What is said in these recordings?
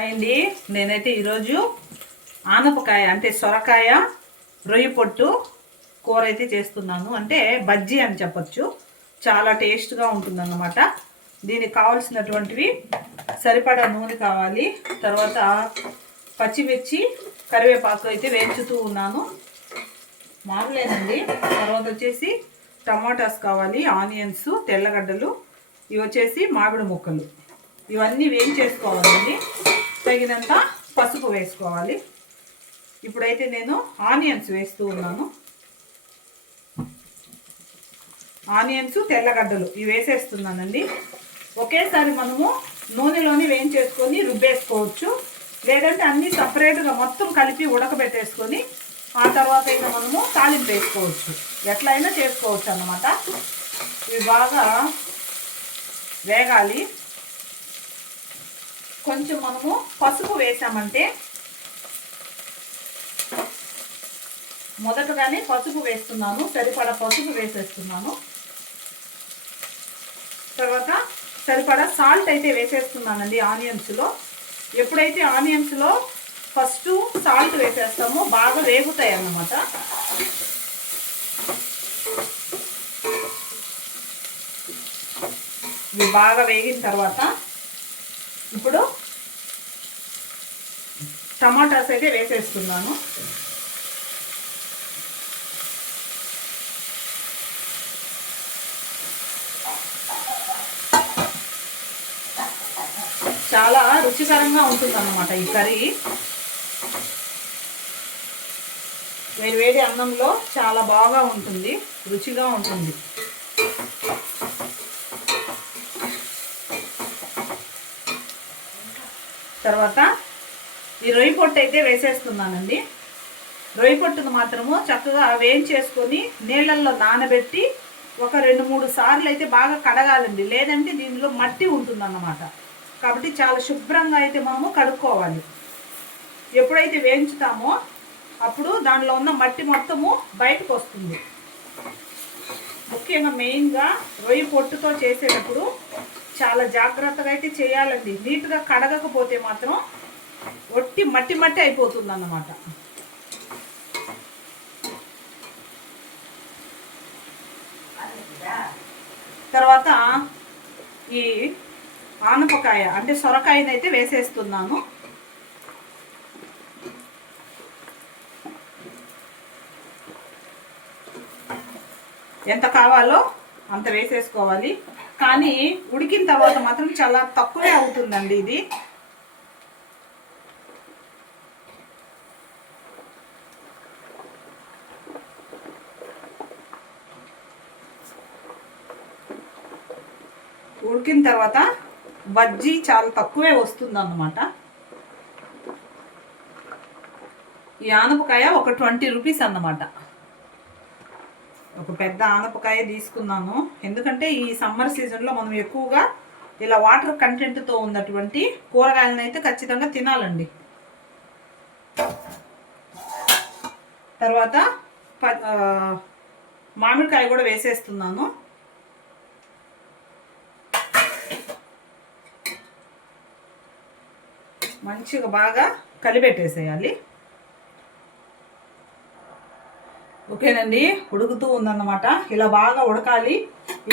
అండి నేనైతే ఈరోజు ఆనపకాయ అంటే సొరకాయ రొయ్య పొట్టు కూర అయితే చేస్తున్నాను. అంటే బజ్జీ అని చెప్పొచ్చు. చాలా టేస్ట్గా ఉంటుందన్నమాట. దీనికి కావాల్సినటువంటివి సరిపడా నూనె కావాలి, తర్వాత పచ్చిమిర్చి కరివేపాకు అయితే వేయించుతూ ఉన్నాను, మామూలేనండి. తర్వాత వచ్చేసి టమాటాస్ కావాలి, ఆనియన్స్, తెల్లగడ్డలు, ఇవి వచ్చేసి మామిడి ముక్కలు, ఇవన్నీ వేయించేసుకోవాలండి. తగినంత పసుపు వేసుకోవాలి. ఇప్పుడైతే నేను ఆనియన్స్ వేస్తూ ఉన్నాను. ఆనియన్స్, తెల్లగడ్డలు ఇవి వేసేస్తున్నానండి. ఒకేసారి మనము నూనెలోని వేయించేసుకొని రుబ్బేసుకోవచ్చు, లేదంటే అన్నీ సపరేట్గా మొత్తం కలిపి ఉడకబెట్టేసుకొని ఆ తర్వాత ఇంకా మనము తాలింపు వేసుకోవచ్చు. ఎట్లయినా చేసుకోవచ్చు అన్నమాట. ఇవి బాగా వేగాలి. కొంచెం మనము పసుపు వేసామంటే, మొదటగానే పసుపు వేస్తున్నాను, సరిపడా పసుపు వేసేస్తున్నాను. తర్వాత సరిపడా సాల్ట్ అయితే వేసేస్తున్నానండి ఆనియన్స్లో. ఎప్పుడైతే ఆనియన్స్లో ఫస్ట్ సాల్ట్ వేసేస్తామో బాగా వేగుతాయి అన్నమాట. ఇవి బాగా వేగిన తర్వాత ఇప్పుడు టమాటాస్ అయితే వేసేస్తున్నాను. చాలా రుచికరంగా ఉంటుందన్నమాట ఈ కర్రీ. వేడి అన్నంలో చాలా బాగా ఉంటుంది, రుచిగా ఉంటుంది. తర్వాత ఈ రొయ్య పొట్టు అయితే వేసేస్తున్నానండి. రొయ్య పొట్టును మాత్రము చక్కగా వేయించేసుకొని నీళ్ళల్లో నానబెట్టి ఒక 2-3 సార్లు అయితే బాగా కడగాలండి, లేదంటే దీనిలో మట్టి ఉంటుందన్నమాట. కాబట్టి చాలా శుభ్రంగా అయితే మనము కడుక్కోవాలి. ఎప్పుడైతే వేయించుతామో అప్పుడు దానిలో ఉన్న మట్టి మొత్తము బయటకు వస్తుంది. ముఖ్యంగా మెయిన్గా రొయ్య పొట్టుతో చేసేటప్పుడు చాలా జాగ్రత్తగా అయితే చేయాలండి. నీట్గా కడగకపోతే మాత్రం ఒట్టి మట్టి మట్టి అయిపోతుంది అన్నమాట. తర్వాత ఈ ఆనపకాయ అంటే సొరకాయనైతే వేసేస్తున్నాను. ఎంత కావాలో అంత వేసేసుకోవాలి. కానీ ఉడికిన తర్వాత మాత్రం చాలా తక్కువే అవుతుందండి ఇది. ఉడికిన తర్వాత బజ్జీ చాలా తక్కువే వస్తుంది అన్నమాట. ఈ ఆనపకాయ ఒక 20 రూపీస్ అన్నమాట. ఒక పెద్ద ఆనపకాయ తీసుకున్నాను, ఎందుకంటే ఈ సమ్మర్ సీజన్లో మనం ఎక్కువగా ఇలా వాటర్ కంటెంట్తో ఉన్నటువంటి కూరగాయలను అయితే ఖచ్చితంగా తినాలండి. తర్వాత మామిడికాయ కూడా వేసేస్తున్నాను. మంచిగా బాగా కలిపెట్టేసేయాలి. ఓకేనండి, ఉడుకుతూ ఉందన్నమాట. ఇలా బాగా ఉడకాలి.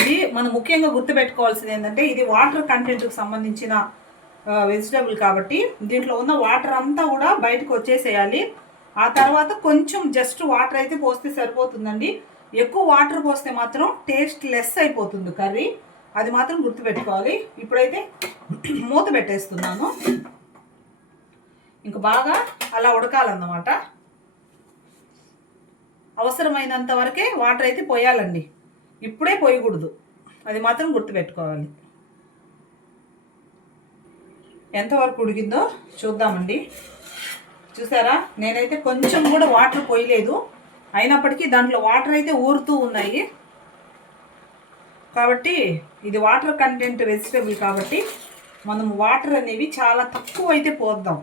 ఇది మనం ముఖ్యంగా గుర్తుపెట్టుకోవాల్సింది ఏంటంటే, ఇది వాటర్ కంటెంట్కి సంబంధించిన వెజిటబుల్ కాబట్టి దీంట్లో ఉన్న వాటర్ అంతా కూడా బయటకు వచ్చేసేయాలి. ఆ తర్వాత కొంచెం జస్ట్ వాటర్ అయితే పోస్తే సరిపోతుందండి. ఎక్కువ వాటర్ పోస్తే మాత్రం టేస్ట్ లెస్ అయిపోతుంది కర్రీ, అది మాత్రం గుర్తుపెట్టుకోవాలి. ఇప్పుడైతే మూత పెట్టేస్తున్నాను. ఇంక బాగా అలా ఉడకాలన్నమాట. అవసరమైనంత వరకే వాటర్ అయితే పోయాలండి, ఇప్పుడే పోయకూడదు, అది మాత్రం గుర్తుపెట్టుకోవాలి. ఎంతవరకు ఉడికిందో చూద్దామండి. చూసారా, నేనైతే కొంచెం కూడా వాటర్ పోయలేదు, అయినప్పటికీ దాంట్లో వాటర్ అయితే ఊరుతూ ఉన్నాయి. కాబట్టి ఇది వాటర్ కంటెంట్ వెజిటబుల్ కాబట్టి మనం వాటర్ అనేవి చాలా తక్కువ అయితే పోద్దాం,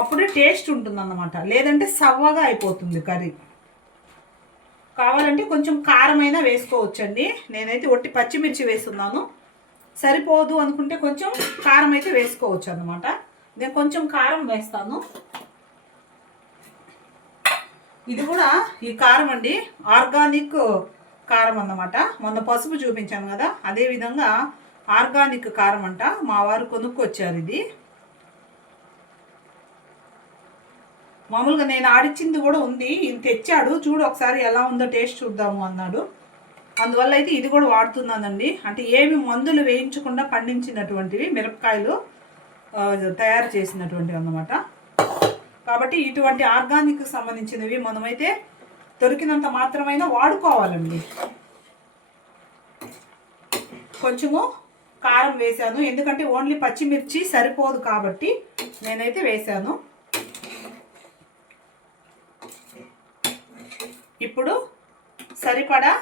అప్పుడే టేస్ట్ ఉంటుందన్నమాట. లేదంటే సవ్వగా అయిపోతుంది కర్రీ. కావాలంటే కొంచెం కారమైనా వేసుకోవచ్చండి. నేనైతే ఒట్టి పచ్చిమిర్చి వేస్తున్నాను. సరిపోదు అనుకుంటే కొంచెం కారం అయితే వేసుకోవచ్చు అన్నమాట. నేను కొంచెం కారం వేస్తాను. ఇది కూడా ఈ కారం అండి ఆర్గానిక్ కారం అన్నమాట. మొన్న పసుపు చూపించాను కదా, అదేవిధంగా ఆర్గానిక్ కారం అంట. మా వారు కొనుక్కొచ్చారు. ఇది మామూలుగా నేను ఆడిచ్చింది కూడా ఉంది, ఇది తెచ్చాడు. చూడు ఒకసారి ఎలా ఉందో టేస్ట్ చూద్దాము అన్నాడు. అందువల్ల అయితే ఇది కూడా వాడుతున్నానండి. అంటే ఏమి మందులు వేయించకుండా పండించినటువంటివి మిరపకాయలు తయారు చేసినటువంటివి అన్నమాట. కాబట్టి ఇటువంటి ఆర్గానిక్ సంబంధించినవి మనమైతే దొరికినంత మాత్రమైనా వాడుకోవాలండి. కొంచెము కారం వేశాను, ఎందుకంటే ఓన్లీ పచ్చిమిర్చి సరిపోదు కాబట్టి నేనైతే వేశాను. ఇప్పుడు సరిపడా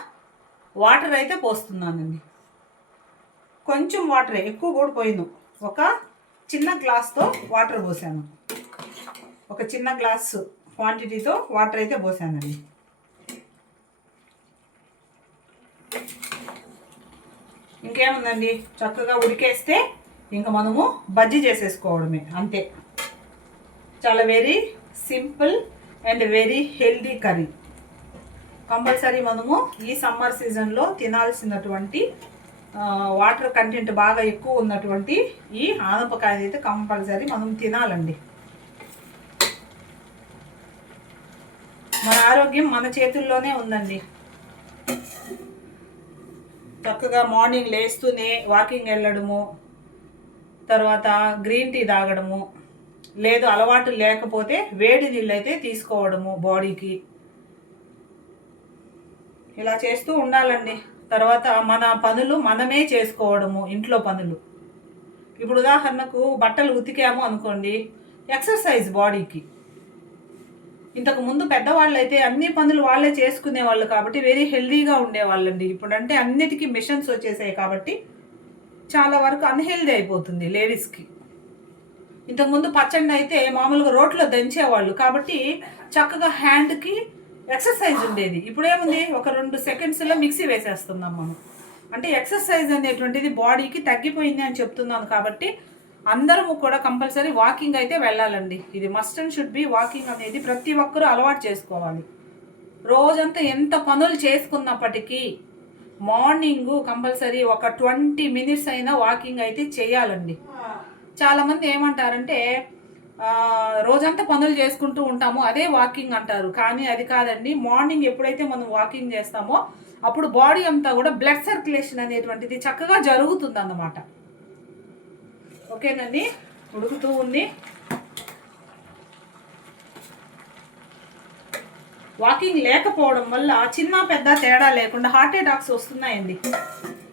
వాటర్ అయితే పోస్తున్నానండి. కొంచెం వాటరే, ఎక్కువ కూడా పోయిను. ఒక చిన్న గ్లాస్తో వాటర్ పోసాను. ఒక చిన్న గ్లాసు క్వాంటిటీతో వాటర్ అయితే పోసానండి. ఇంకేముందండి, చక్కగా ఉడికేస్తే ఇంకా మనము బజ్జీ చేసేసుకోవడమే, అంతే. చాలా very simple and very healthy curry. Compulsory మనము ఈ సమ్మర్ సీజన్లో తినాల్సినటువంటి వాటర్ కంటెంట్ బాగా ఎక్కువ ఉన్నటువంటి ఈ ఆనపకాయ అయితే కంపల్సరీ మనం తినాలండి. మన ఆరోగ్యం మన చేతుల్లోనే ఉందండి. చక్కగా మార్నింగ్ లేస్తూనే వాకింగ్ వెళ్ళడము, తర్వాత గ్రీన్ టీ తాగడము, లేదు అలవాటు లేకపోతే వేడి నీళ్ళు అయితే తీసుకోవడము బాడీకి, ఇలా చేస్తూ ఉండాలండి. తర్వాత మన పనులు మనమే చేసుకోవడము, ఇంట్లో పనులు. ఇప్పుడు ఉదాహరణకు బట్టలు ఉతికాము అనుకోండి, ఎక్సర్సైజ్ బాడీకి. ఇంతకు ముందు పెద్దవాళ్ళు అయితే అన్ని పనులు వాళ్ళే చేసుకునేవాళ్ళు కాబట్టి వెరీ హెల్దీగా ఉండేవాళ్ళండి. ఇప్పుడంటే అన్నిటికీ మిషన్స్ వచ్చేసాయి కాబట్టి చాలా వరకు అన్హెల్దీ అయిపోతుంది లేడీస్కి. ఇంతకుముందు పచ్చడి అయితే మామూలుగా రోట్లో దంచేవాళ్ళు కాబట్టి చక్కగా హ్యాండ్కి ఎక్సర్సైజ్ ఉండేది. ఇప్పుడేముంది, ఒక 2 సెకండ్స్లో మిక్సీ వేసేస్తున్నాం మనం. అంటే ఎక్సర్సైజ్ అనేటువంటిది బాడీకి తగ్గిపోయింది అని చెప్తున్నాను. కాబట్టి అందరము కూడా కంపల్సరీ వాకింగ్ అయితే వెళ్ళాలండి. ఇది must and should be. Walking అనేది ప్రతి ఒక్కరూ అలవాటు చేసుకోవాలి. రోజంతా ఎంత పనులు చేసుకున్నప్పటికీ మార్నింగ్ కంపల్సరీ ఒక 20 మినిట్స్ అయినా వాకింగ్ అయితే చేయాలండి. చాలామంది ఏమంటారంటే రోజంతా పనులు చేసుకుంటూ ఉంటాము, అదే వాకింగ్ అంటారు. కానీ అది కాదండి. మార్నింగ్ ఎప్పుడైతే మనం వాకింగ్ చేస్తామో అప్పుడు బాడీ అంతా కూడా బ్లడ్ సర్క్యులేషన్ అనేటువంటిది చక్కగా జరుగుతుంది అన్నమాట. ఓకేనండి, ఉడుకుతూ ఉంది. వాకింగ్ లేకపోవడం వల్ల చిన్న పెద్ద తేడా లేకుండా హార్ట్ అటాక్స్ వస్తున్నాయండి.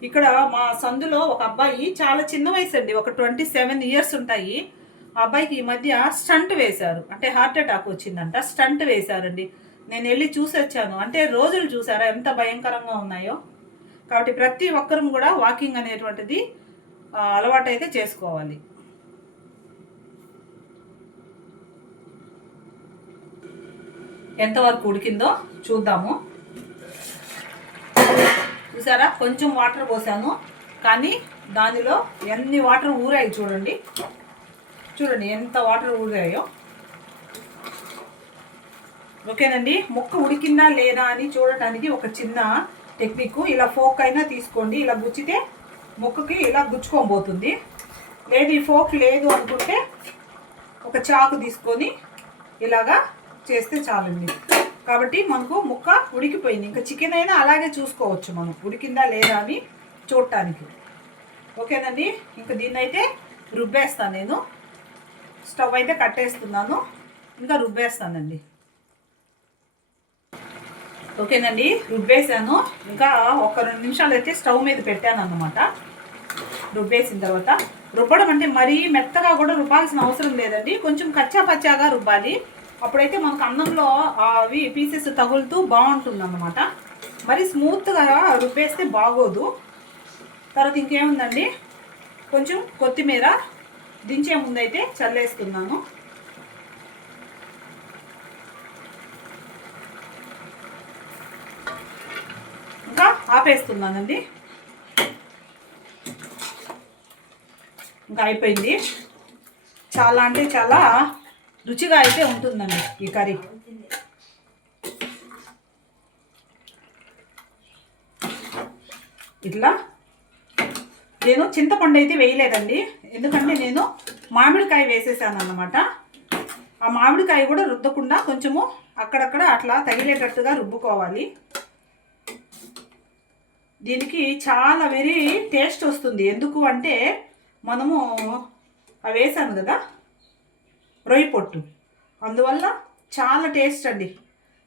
ఇక్కడ మా సందులో ఒక అబ్బాయి, చాలా చిన్న వయసు అండి, ఒక 27 ఇయర్స్ ఉంటాయి. ఆ అబ్బాయికి ఈ మధ్య స్టంట్ వేశారు. అంటే హార్ట్ అటాక్ వచ్చిందంట, స్టంట్ వేశారండి. నేను వెళ్ళి చూసి వచ్చాను. అంటే రోజులు చూసారా ఎంత భయంకరంగా ఉన్నాయో. కాబట్టి ప్రతి ఒక్కరూ కూడా వాకింగ్ అనేటువంటిది అలవాటు అయితే చేసుకోవాలి. ఎంతవరకు ఉడికిందో చూద్దాము. చూసారా, కొంచెం వాటర్ పోసాను కానీ దానిలో ఎన్ని వాటర్ ఊరాయి చూడండి. చూడండి ఎంత వాటర్ ఊరాయో. ఓకేనండి, ముక్క ఉడికిందా లేదా అని చూడటానికి ఒక చిన్న టెక్నిక్. ఇలా ఫోక్ అయినా తీసుకోండి, ఇలా గుచ్చితే ముక్కకి ఇలా గుచ్చుకోబోతుంది. లేదు ఈ ఫోక్ లేదు అనుకుంటే ఒక చాకు తీసుకొని ఇలాగా చేస్తే చాలండి. కాబట్టి మనకు ముక్క ఉడికిపోయింది. ఇంకా చికెన్ అయినా అలాగే చూసుకోవచ్చు మనం ఉడికిందా లేదా అని చూడటానికి. ఓకేనండి, ఇంకా దీన్ని అయితే రుబ్బేస్తాను. నేను స్టవ్ అయితే కట్టేస్తున్నాను, ఇంకా రుబ్బేస్తానండి. ఓకేనండి, రుబ్బేసాను. ఇంకా ఒక 2 నిమిషాలు అయితే స్టవ్ మీద పెట్టాను అన్నమాట. రుబ్బేసిన తర్వాత, రుబ్బడం అంటే మరీ మెత్తగా కూడా రుబ్బాల్సిన అవసరం లేదండి. కొంచెం కచ్చా పచ్చాగా రుబ్బాలి. అప్పుడైతే మనకు అన్నంలో అవి పీసెస్ తగులుతూ బాగుంటుంది అన్నమాట. మరి స్మూత్గా రుబ్బేస్తే బాగోదు. తర్వాత ఇంకేముందండి, కొంచెం కొత్తిమీర దించే ముందైతే చల్లేస్తున్నాను. ఇంకా ఆపేస్తున్నానండి. ఇంకా అయిపోయింది. చాలా అంటే చాలా రుచిగా అయితే ఉంటుందండి ఈ కర్రీ. ఇట్లా నేను చింతపండు అయితే వేయలేదండి, ఎందుకంటే నేను మామిడికాయ వేసేసాను అన్నమాట. ఆ మామిడికాయ కూడా రుద్దకుండా కొంచెము అక్కడక్కడ అట్లా తగిలేటట్టుగా రుబ్బుకోవాలి. దీనికి చాలా వెరీ టేస్ట్ వస్తుంది. ఎందుకు అంటే మనము అవి వేసాను కదా రొయ్య పొట్టు, అందువల్ల చాలా టేస్ట్ అండి.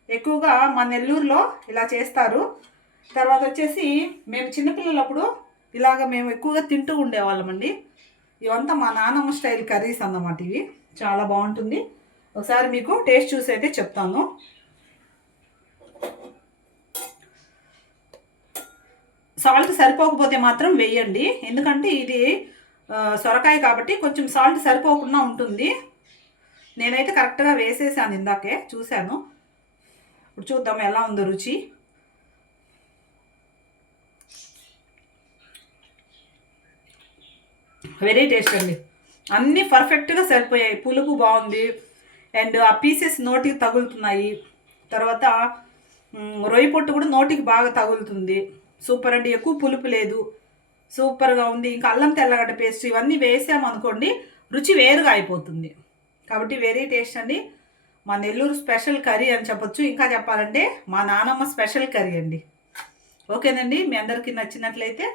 ఎక్కువగా మా నెల్లూరులో ఇలా చేస్తారు. తర్వాత వచ్చేసి మేము చిన్నపిల్లలప్పుడు ఇలాగ మేము ఎక్కువగా తింటూ ఉండేవాళ్ళమండి. ఇవంతా మా నాన్నమ్మ స్టైల్ కర్రీస్ అన్నమాట. ఇవి చాలా బాగుంటుంది. ఒకసారి మీకు టేస్ట్ చూసి అయితే చెప్తాను. సాల్ట్ సరిపోకపోతే మాత్రం వేయండి, ఎందుకంటే ఇది సొరకాయ కాబట్టి కొంచెం సాల్ట్ సరిపోకుండా ఉంటుంది. నేనైతే కరెక్ట్గా వేసేసాను, ఇందాకే చూశాను. ఇప్పుడు చూద్దాం ఎలా ఉందో రుచి. వెరీ టేస్ట్ అండి, అన్నీ పర్ఫెక్ట్గా సరిపోయాయి. పులుపు బాగుంది, అండ్ ఆ పీసెస్ నోటికి తగులుతున్నాయి. తర్వాత రొయ్య పొట్టు కూడా నోటికి బాగా తగులుతుంది. సూపర్ అండి, ఎక్కువ పులుపు లేదు, సూపర్గా ఉంది. ఇంకా అల్లం తెల్లగడ్డ పేస్ట్ ఇవన్నీ వేసామనుకోండి రుచి వేరుగా అయిపోతుంది. కాబట్టి వెరీ టేస్ట్ అండి. మా నెల్లూరు స్పెషల్ కర్రీ అని చెప్పొచ్చు. ఇంకా చెప్పాలంటే మా నానమ్మ స్పెషల్ కర్రీ అండి. ఓకేనండి, మీ అందరికీ నచ్చినట్లయితే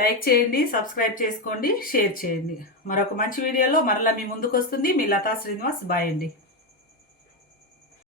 లైక్ చేయండి, సబ్స్క్రైబ్ చేసుకోండి, షేర్ చేయండి. మరొక మంచి వీడియోలో మరలా మీ ముందుకు వస్తుంది మీ లతా శ్రీనివాస్. బాయ్ అండి.